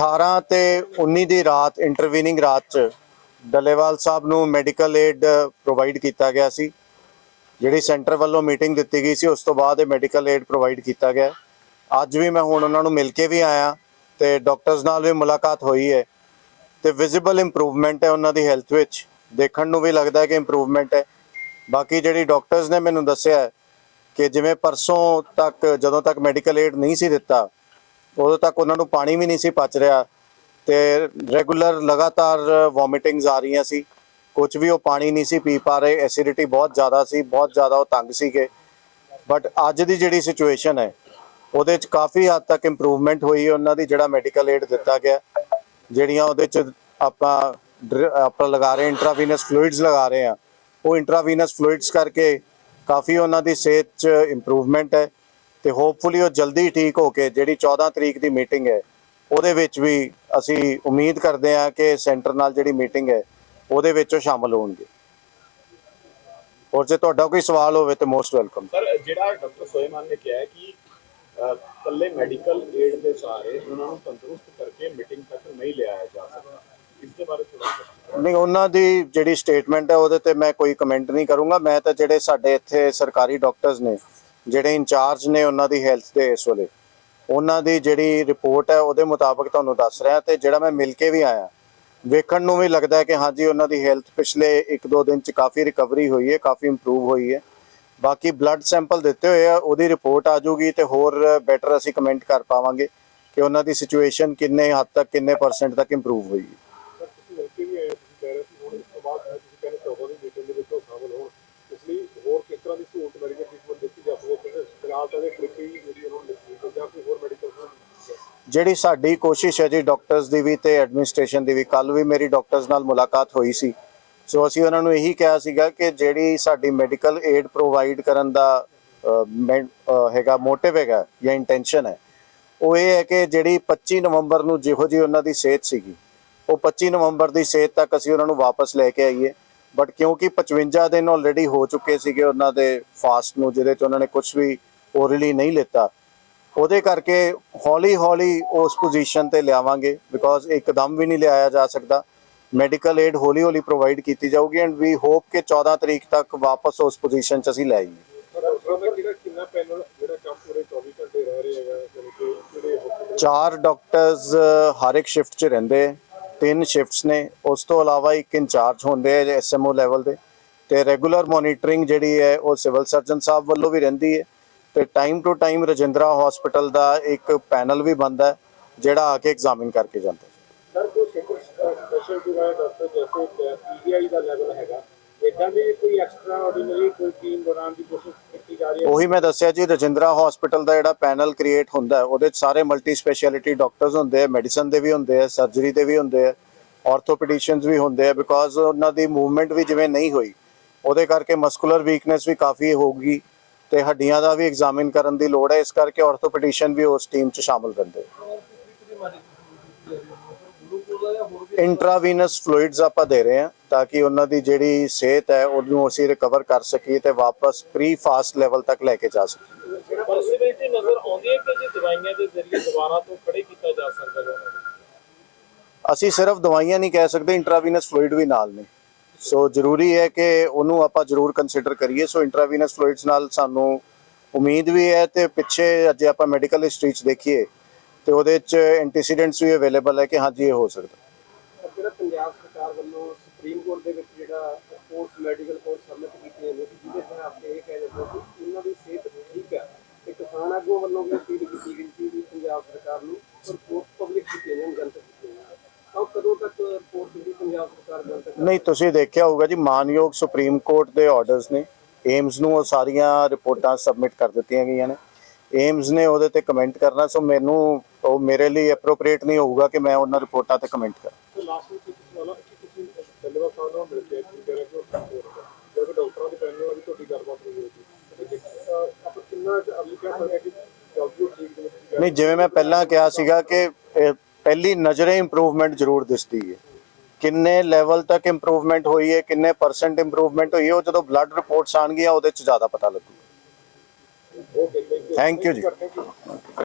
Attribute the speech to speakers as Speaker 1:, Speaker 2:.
Speaker 1: 18 ਤੇ 19 ਦੀ ਰਾਤ ਇੰਟਰਵੀਨਿੰਗ ਰਾਤ ਚ ਡੱਲੇਵਾਲ ਸਾਹਿਬ ਨੂੰ ਮੈਡੀਕਲ ਏਡ ਪ੍ਰੋਵਾਈਡ ਕੀਤਾ ਗਿਆ ਸੀ। ਜਿਹੜੀ ਸੈਂਟਰ ਵੱਲੋਂ ਮੀਟਿੰਗ ਦਿੱਤੀ ਗਈ ਸੀ, ਉਸ ਤੋਂ ਬਾਅਦ ਇਹ ਮੈਡੀਕਲ ਏਡ ਪ੍ਰੋਵਾਈਡ ਕੀਤਾ ਗਿਆ। ਅੱਜ ਵੀ ਮੈਂ ਹੁਣ ਉਹਨਾਂ ਨੂੰ ਮਿਲ ਕੇ ਵੀ ਆਇਆ ਤੇ ਡਾਕਟਰਸ ਨਾਲ ਵੀ ਮੁਲਾਕਾਤ ਹੋਈ ਹੈ ਤੇ ਵਿਜ਼ੀਬਲ ਇੰਪਰੂਵਮੈਂਟ ਹੈ ਉਹਨਾਂ ਦੀ ਹੈਲਥ ਵਿੱਚ। ਦੇਖਣ ਨੂੰ ਵੀ ਲੱਗਦਾ ਹੈ ਕਿ ਇੰਪਰੂਵਮੈਂਟ ਹੈ। ਬਾਕੀ ਜਿਹੜੀ ਡਾਕਟਰਸ ਨੇ ਮੈਨੂੰ ਦੱਸਿਆ ਕਿ ਜਿਵੇਂ ਪਰਸੋਂ ਤੱਕ, ਜਦੋਂ ਤੱਕ ਮੈਡੀਕਲ ਏਡ ਨਹੀਂ ਸੀ ਦਿੱਤਾ ਉਦੋਂ ਤੱਕ ਉਹਨਾਂ ਨੂੰ ਪਾਣੀ ਵੀ ਨਹੀਂ ਸੀ ਪਚ ਰਿਹਾ ਤੇ ਰੈਗੂਲਰ ਲਗਾਤਾਰ ਵੋਮਿਟਿੰਗਸ ਆ ਰਹੀਆਂ ਸੀ। ਕੁਝ ਵੀ ਉਹ ਪਾਣੀ ਨਹੀਂ ਸੀ ਪੀ ਪਾ ਰਹੇ, ਐਸਿਡਿਟੀ ਬਹੁਤ ਜ਼ਿਆਦਾ ਸੀ, ਬਹੁਤ ਜ਼ਿਆਦਾ ਉਹ ਤੰਗ ਸੀਗੇ। ਬਟ ਅੱਜ ਦੀ ਜਿਹੜੀ ਸਿਚੁਏਸ਼ਨ ਹੈ, ਉਹਦੇ ਚ ਕਾਫੀ ਹੱਦ ਤੱਕ ਇੰਪਰੂਵਮੈਂਟ ਹੋਈ ਹੈ ਉਹਨਾਂ ਦੀ ਜਿਹੜਾ ਮੈਡੀਕਲ ਏਡ ਦਿੱਤਾ ਗਿਆ, ਜਿਹੜੀਆਂ ਉਹਦੇ ਚ ਆਪਾਂ ਡਰ- ਆਪਾਂ ਲਗਾ ਰਹੇ ਇੰਟਰਾਵੀਨਸ ਫਲੂਇਡਸ ਲਗਾ ਰਹੇ ਆ ਉਹ ਇੰਟਰਾਵੀਨਸ ਫਲੂਇਡਸ ਕਰਕੇ ਕਾਫੀ ਉਹਨਾਂ ਦੀ ਸਿਹਤ 'ਚ ਇੰਪਰੂਵਮੈਂਟ ਹੈ। ਤੇ ਹੋਪਫੁਲੀ ਉਹ ਜਲਦੀ ਠੀਕ ਹੋ ਕੇ ਜਿਹੜੀ 14 ਤਰੀਕ ਦੀ ਮੀਟਿੰਗ ਹੈ ਉਹਦੇ ਵਿੱਚ ਵੀ ਅਸੀਂ ਉਮੀਦ ਕਰਦੇ ਹਾਂ ਕਿ ਸੈਂਟਰ ਨਾਲ ਜਿਹੜੀ ਮੀਟਿੰਗ ਹੈ ਉਹਦੇ ਵਿੱਚ ਉਹ ਸ਼ਾਮਲ ਹੋਣਗੇ। ਔਰ ਜੇ ਤੁਹਾਡਾ ਕੋਈ ਸਵਾਲ ਹੋਵੇ ਤੇ ਮੋਸਟ ਵੈਲਕਮ
Speaker 2: ਸਰ ਜਿਹੜਾ ਡਾਕਟਰ ਸੋਏਮਾਨ ਨੇ ਕਿਹਾ ਕਿ ਇਕੱਲੇ ਮੈਡੀਕਲ ਏਡ ਦੇ ਸਾਰੇ ਉਹਨਾਂ ਨੂੰ ਤੰਦਰੁਸਤ ਕਰਕੇ ਮੀਟਿੰਗ ਤੱਕ ਨਹੀਂ ਲਿਆਇਆ ਜਾ ਸਕਦਾ। ਇਸ ਦੇ ਬਾਰੇ ਥੋੜਾ
Speaker 1: ਨਹੀਂ ਉਹਨਾਂ ਦੀ ਜਿਹੜੀ ਸਟੇਟਮੈਂਟ ਹੈ ਉਹਦੇ ਤੇ ਮੈਂ ਕੋਈ ਕਮੈਂਟ ਨਹੀਂ ਕਰੂੰਗਾ। ਮੈਂ ਤਾਂ ਜਿਹੜੇ ਸਾਡੇ ਇੱਥੇ ਸਰਕਾਰੀ ਡਾਕਟਰਸ ਨੇ ਜਿਹੜੇ ਇੰਚਾਰਜ ਨੇ ਉਹਨਾਂ ਦੀ ਹੈਲਥ ਦੇ ਇਸ ਵੇਲੇ, ਉਹਨਾਂ ਦੀ ਜਿਹੜੀ ਰਿਪੋਰਟ ਹੈ ਉਹਦੇ ਮੁਤਾਬਕ ਤੁਹਾਨੂੰ ਦੱਸ ਰਿਹਾ ਤੇ ਜਿਹੜਾ ਮੈਂ ਮਿਲ ਕੇ ਵੀ ਆਇਆ, ਵੇਖਣ ਨੂੰ ਵੀ ਲੱਗਦਾ ਹੈ ਕਿ ਹਾਂਜੀ ਉਹਨਾਂ ਦੀ ਹੈਲਥ ਪਿਛਲੇ 1-2 ਦਿਨ ਚ ਕਾਫੀ ਰਿਕਵਰੀ ਹੋਈ ਹੈ, ਕਾਫੀ ਇੰਪਰੂਵ ਹੋਈ ਹੈ। ਬਾਕੀ ਬਲੱਡ ਸੈਂਪਲ ਦਿੱਤੇ ਹੋਏ ਆ, ਉਹਦੀ ਰਿਪੋਰਟ ਆ ਜਾਊਗੀ ਤੇ ਹੋਰ ਬੈਟਰ ਅਸੀਂ ਕਮੈਂਟ ਕਰ ਪਾਵਾਂਗੇ ਕਿ ਉਹਨਾਂ ਦੀ ਸਿਚੁਏਸ਼ਨ ਕਿੰਨੇ ਹੱਦ ਤੱਕ, ਕਿੰਨੇ ਪਰਸੈਂਟ ਤੱਕ ਇੰਪਰੂਵ ਹੋਈ ਹੈ
Speaker 2: ਸਰ ਤੁਸੀਂ ਮਿਲ ਕੇ ਵੀ ਆਏ ਤੁਸੀਂ ਕਹਿ ਰਹੇ ਸੀ ਹੁਣ ਇਸ ਤੋਂ ਬਾਅਦ ਤੁਸੀਂ ਕਹਿੰਦੇ 14 ਦੀ ਮੀਟਿੰਗ ਦੇ ਵਿੱਚ ਉਹ ਸ਼ਾਮਲ ਹੋਣ ਇਸ ਲਈ ਹੋਰ ਕਿਸ ਤਰ੍ਹਾਂ ਦੀ ਸਹੂਲਤ ਮੈਡੀਕਲ ਟ੍ਰੀਟਮੈਂਟ ਦਿੱਤੀ ਜਾ ਸਕਦੀ ਹੈ ਕਿਉਂਕਿ ਫਿਲਹਾਲ ਤਾਂ ਇਹ ਟ੍ਰਿਪ ਹੀ ਜਿਹੜੀ ਉਹਨਾਂ ਨੂੰ ਦਿੱਤੀ ਹੈ ਜਾਂ ਕੋਈ ਹੋਰ ਮੈਡੀਕਲ
Speaker 1: ਜਿਹੜੀ ਸਾਡੀ ਕੋਸ਼ਿਸ਼ ਹੈ ਜੀ ਡਾਕਟਰਸ ਦੀ ਵੀ ਤੇ ਐਡਮਿਨਿਸਟ੍ਰੇਸ਼ਨ ਦੀ ਵੀ ਕੱਲ ਵੀ ਮੇਰੀ ਡਾਕਟਰਸ ਨਾਲ ਮੁਲਾਕਾਤ ਹੋਈ ਸੀ। ਸੋ ਅਸੀਂ ਉਹਨਾਂ ਨੂੰ ਇਹੀ ਕਿਹਾ ਸੀਗਾ ਕਿ ਜਿਹੜੀ ਸਾਡੀ ਮੈਡੀਕਲ ਏਡ ਪ੍ਰੋਵਾਈਡ ਕਰਨ ਦਾ ਹੈਗਾ ਮੋਟਿਵ ਹੈਗਾ ਜਾਂ ਇੰਟੈਂਸ਼ਨ ਹੈ, ਉਹ ਇਹ ਹੈ ਕਿ ਜਿਹੜੀ 25 ਨਵੰਬਰ ਨੂੰ ਜਿਹੋ ਜੀ ਉਹਨਾਂ ਦੀ ਸਿਹਤ ਸੀਗੀ, ਉਹ 25 ਨਵੰਬਰ ਦੀ ਸਿਹਤ ਤੱਕ ਅਸੀਂ ਉਹਨਾਂ ਨੂੰ ਵਾਪਸ ਲੈ ਕੇ ਆਈਏ। ਬਟ ਕਿਉਂਕਿ 55 ਦਿਨ ਆਲਰੇਡੀ ਹੋ ਚੁੱਕੇ ਸੀਗੇ ਉਹਨਾਂ ਦੇ ਫਾਸਟ ਨੂੰ, ਜਿਹਦੇ ਚ ਉਹਨਾਂ ਨੇ ਕੁਝ ਵੀ ਓਰਲੀ ਨਹੀਂ ਲਿੱਤਾ ਉਹਦੇ ਕਰਕੇ ਹੌਲੀ ਹੌਲੀ ਉਸ ਪੋਜੀਸ਼ਨ ਤੇ ਲਿਆਵਾਂਗੇ ਬਿਕੋਜ਼ ਇੱਕਦਮ ਵੀ ਨਹੀਂ ਲਿਆਇਆ ਜਾ ਸਕਦਾ। ਮੈਡੀਕਲ ਏਡ ਹੌਲੀ ਹੌਲੀ ਪ੍ਰੋਵਾਈਡ ਕੀਤੀ ਜਾਊਗੀ ਐਂਡ ਵੀ ਹੋਪ ਕਿ 14 ਤਰੀਕ ਤੱਕ ਵਾਪਸ ਉਸ ਪੋਜੀਸ਼ਨ 'ਚ ਅਸੀਂ ਲੈ ਆਈਏ। ਚਾਰ ਡਾਕਟਰਸ ਹਰ ਇੱਕ ਸ਼ਿਫਟ 'ਚ ਰਹਿੰਦੇ ਹੈ। ਤਿੰਨ ਸ਼ਿਫਟਸ ਨੇ। ਉਸ ਤੋਂ ਇਲਾਵਾ ਇੱਕ ਇੰਚਾਰਜ ਹੁੰਦੇ ਹੈ ਐਸਐਮਓ ਲੈਵਲ ਦੇ। ਤੇ ਰੈਗੂਲਰ ਮੋਨੀਟਰਿੰਗ ਜਿਹੜੀ ਹੈ, ਉਹ ਸਿਵਲ ਸਰਜਨ ਸਾਹਿਬ ਵੱਲੋਂ ਵੀ ਰਹਿੰਦੀ ਹੈ। ਤੇ time to time Rajindra hospital ਦਾ ਇੱਕ ਪੈਨਲ ਵੀ ਬਣਦਾ ਹੈ ਜਿਹੜਾ ਆ ਕੇ ਐਗਜ਼ਾਮਿਨ ਕਰਕੇ ਜਾਂਦਾ ਹੈ।
Speaker 2: ਸਰ ਕੋਈ ਸਪੈਸ਼ਲ ਜਿਹੜਾ ਹੈ ਡਾਕਟਰ ਜੈਸੇ ਪੀਜੀਆਈ ਦਾ ਲੈਵਲ ਹੈਗਾ। ਇਦਾਂ ਦੀ ਕੋਈ ਐਕਸਟਰਾ ਆਰਡੀਨਰੀ ਕੋਈ ਟੀਮ ਬਣਾਉਣ ਦੀ ਕੋਸ਼ਿਸ਼ ਕੀਤੀ ਜਾ ਰਹੀ ਹੈ?
Speaker 1: ਉਹੀ ਮੈਂ ਦੱਸਿਆ ਜੀ ਰਜਿੰਦਰਾ ਹਸਪੀਟਲ ਦਾ ਜਿਹੜਾ ਪੈਨਲ ਕ੍ਰੀਏਟ ਹੁੰਦਾ ਹੈ ਉਹਦੇ 'ਚ ਸਾਰੇ ਮਲਟੀ ਸਪੈਸ਼ਲਿਟੀ ਡਾਕਟਰਸ ਹੁੰਦੇ ਆ ਮੈਡੀਸਨ ਦੇ ਵੀ ਹੁੰਦੇ ਆ ਸਰਜਰੀ ਦੇ ਵੀ ਹੁੰਦੇ ਆ ਆਰਥੋਪੈਡਿਸ਼ੀਅਨਸ ਵੀ ਹੁੰਦੇ ਆ ਬਿਕੋਜ਼ ਉਹਨਾਂ ਦੀ ਮੂਵਮੈਂਟ ਵੀ ਜਿਵੇਂ ਨਹੀਂ ਹੋਈ ਉਹਦੇ ਕਰਕੇ ਮਸਕੂਲਰ ਵੀਕਨੈਸ ਵੀ ਕਾਫੀ ਹੋਊਗੀ ਤੇ ਹੱਡੀਆਂ ਦਾ ਵੀ ਐਗਜ਼ਾਮਿਨ ਕਰਨ ਦੀ ਲੋੜ ਹੈ ਇਸ ਕਰਕੇ ਆਰਥੋਪੈਡਿਸ਼ਨ ਵੀ ਉਸ ਟੀਮ 'ਚ ਸ਼ਾਮਲ ਰਹਿੰਦੇ ਇੰਟਰਾਵੀਨਸ ਫਲੂਇਡਸ ਆਪਾਂ ਦੇ ਰਹੇ ਹਾਂ ਤਾਂ ਕਿ ਉਹਨਾਂ ਦੀ ਜਿਹੜੀ ਸਿਹਤ ਹੈ ਉਹਨੂੰ ਅਸੀਂ ਰਿਕਵਰ ਕਰ ਸਕੀਏ ਤੇ ਵਾਪਸ ਪ੍ਰੀ ਫਾਸਟ ਲੈਵਲ ਤੱਕ ਲੈ ਕੇ ਜਾ ਸਕੀਏ।
Speaker 3: ਪੋਸਿਬਿਲਿਟੀ ਨਜ਼ਰ ਆਉਂਦੀ ਹੈ ਕਿ ਜੀ ਦਵਾਈਆਂ ਦੇ ਜ਼ਰੀਏ ਦੁਬਾਰਾ ਤੋਂ ਖੜੇ ਕੀਤਾ ਜਾ ਸਕਦਾ ਹੈ? ਉਹਨਾਂ ਨੂੰ
Speaker 1: ਅਸੀਂ ਸਿਰਫ ਦਵਾਈਆਂ ਨਹੀਂ ਕਹਿ ਸਕਦੇ ਇੰਟਰਾਵੀਨਸ ਫਲੂਇਡ ਵੀ ਨਾਲ ਨੇ। ਸੋ ਜ਼ਰੂਰੀ ਹੈ ਕਿ ਉਹਨੂੰ ਆਪਾਂ ਜ਼ਰੂਰ ਕੰਸੀਡਰ ਕਰੀਏ। ਸੋ ਇੰਟਰਾਵੀਨਸ ਫਲੂਇਡਸ ਨਾਲ ਸਾਨੂੰ ਉਮੀਦ ਵੀ ਹੈ ਤੇ ਪਿੱਛੇ ਜੇ ਆਪਾਂ ਮੈਡੀਕਲ ਹਿਸਟਰੀ ਚ ਦੇਖੀਏ, ਤੇ ਉਹਦੇ ਚ ਐਂਟੀਸੀਡੈਂਟਸ ਵੀ ਅਵੇਲੇਬਲ ਹੈ ਕਿ ਹਾਂਜੀ, ਇਹ ਹੋ ਸਕਦਾ।
Speaker 2: ਜਿਹੜਾ ਪੰਜਾਬ ਸਰਕਾਰ ਵੱਲੋਂ ਸੁਪਰੀਮ ਕੋਰਟ ਦੇ ਵਿੱਚ ਜਿਹੜਾ ਕੋਰਸ ਮੈਡੀਕਲ ਕੋਰਸ ਸਬਮਿਟ ਕੀਤੇ ਜਾਂਦੇ ਸੀ, ਜਿਹਦੇ ਤੇ ਆਪੇ ਇਹ ਕਹਿ ਜਾਂਦੇ ਸੀ ਉਹਨਾਂ ਦੀ ਸਿਹਤ ਠੀਕ ਹੈ ਤੇ ਕਿਸਾਨ ਆਗੂ ਵੱਲੋਂ ਵੀ ਅਪੀਲ ਕੀਤੀ ਗਈ ਸੀ ਪੰਜਾਬ ਸਰਕਾਰ ਨੂੰ ਰਿਪੋਰਟ ਪਬਲਿਕ ਕੀਤੀ ਜਾਣ ਜਨਤਕ ਕੀਤੀ ਜਾਣ ਤਾਂ ਕਦੋਂ ਤੱਕ ਰਿਪੋਰਟ ਜਿਹੜੀ ਪੰਜਾਬ ਸਰਕਾਰ ਜਨਤਕ
Speaker 1: ਨਹੀਂ ਤੁਸੀਂ ਦੇਖਿਆ ਹੋਊਗਾ ਜੀ ਮਾਨਯੋਗ ਸੁਪਰੀਮ ਕੋਰਟ ਦੇ ਆਰਡਰਸ ਨੇ। ਏਮਸ ਨੂੰ ਉਹ ਸਾਰੀਆਂ ਰਿਪੋਰਟਾਂ ਸਬਮਿਟ ਕਰ ਦਿੱਤੀਆਂ ਗਈਆਂ ਨੇ। ਏਮਸ ਨੇ ਉਹਦੇ ਤੇ ਕਮੈਂਟ ਕਰਨਾ ਸੋ ਮੈਨੂੰ ਉਹ ਮੇਰੇ ਲਈ ਐਪਰੋਪ੍ਰੀਏਟ ਨਹੀਂ ਹੋਊਗਾ ਕਿ ਮੈਂ ਉਹਨਾਂ ਰਿਪੋਰਟਾਂ ਤੇ ਕਮੈਂਟ ਕਰਾਂ।
Speaker 2: ਤੇ ਲਾਸਟ ਵਿੱਚ ਇੱਕ ਸਵਾਲ ਹੈ ਕਿ ਤੁਸੀਂ ਧੰਨਵਾਦ ਸਾਹਿਬ ਨਾਲ ਮਿਲ ਕੇ ਕੀ ਕਹਿ ਰਹੇ ਹੋ ਜਦੋਂ ਡਾਕਟਰਾਂ ਦੇ ਪੈਨਲ ਨਾਲ ਵੀ ਤੁਹਾਡੀ ਗੱਲਬਾਤ ਹੋਈ ਹੋਈ ਸੀ ਆਪਾਂ ਕਿੰਨਾ ਅਗਲੀ ਕਹਿ ਸਕਦੇ ਹਾਂ ਕਿ ਜਲਦੀ ਉਹ ਠੀਕ ਦੇ ਵਿੱਚ
Speaker 1: ਨਹੀਂ ਜਿਵੇਂ ਮੈਂ ਪਹਿਲਾਂ ਕਿਹਾ ਸੀਗਾ ਕਿ ਪਹਿਲੀ ਨਜ਼ਰੇ ਇੰਪਰੂਵਮੈਂਟ ਜ਼ਰੂਰ ਦਿਸਦੀ ਹੈ। ਕਿੰਨੇ ਲੈਵਲ ਤੱਕ ਇੰਪਰੂਵਮੈਂਟ ਹੋਈ ਹੈ, ਕਿੰਨੇ ਪਰਸੈਂਟ ਇੰਪਰੂਵਮੈਂਟ ਹੋਈ ਹੈ, ਉਹ ਜਦੋਂ ਬਲੱਡ ਰਿਪੋਰਟਸ ਆਣਗੀਆਂ ਉਹਦੇ ਚ ਜ਼ਿਆਦਾ ਪਤਾ ਲੱਗੂਗਾ। ਥੈਂਕ ਯੂ ਜੀ।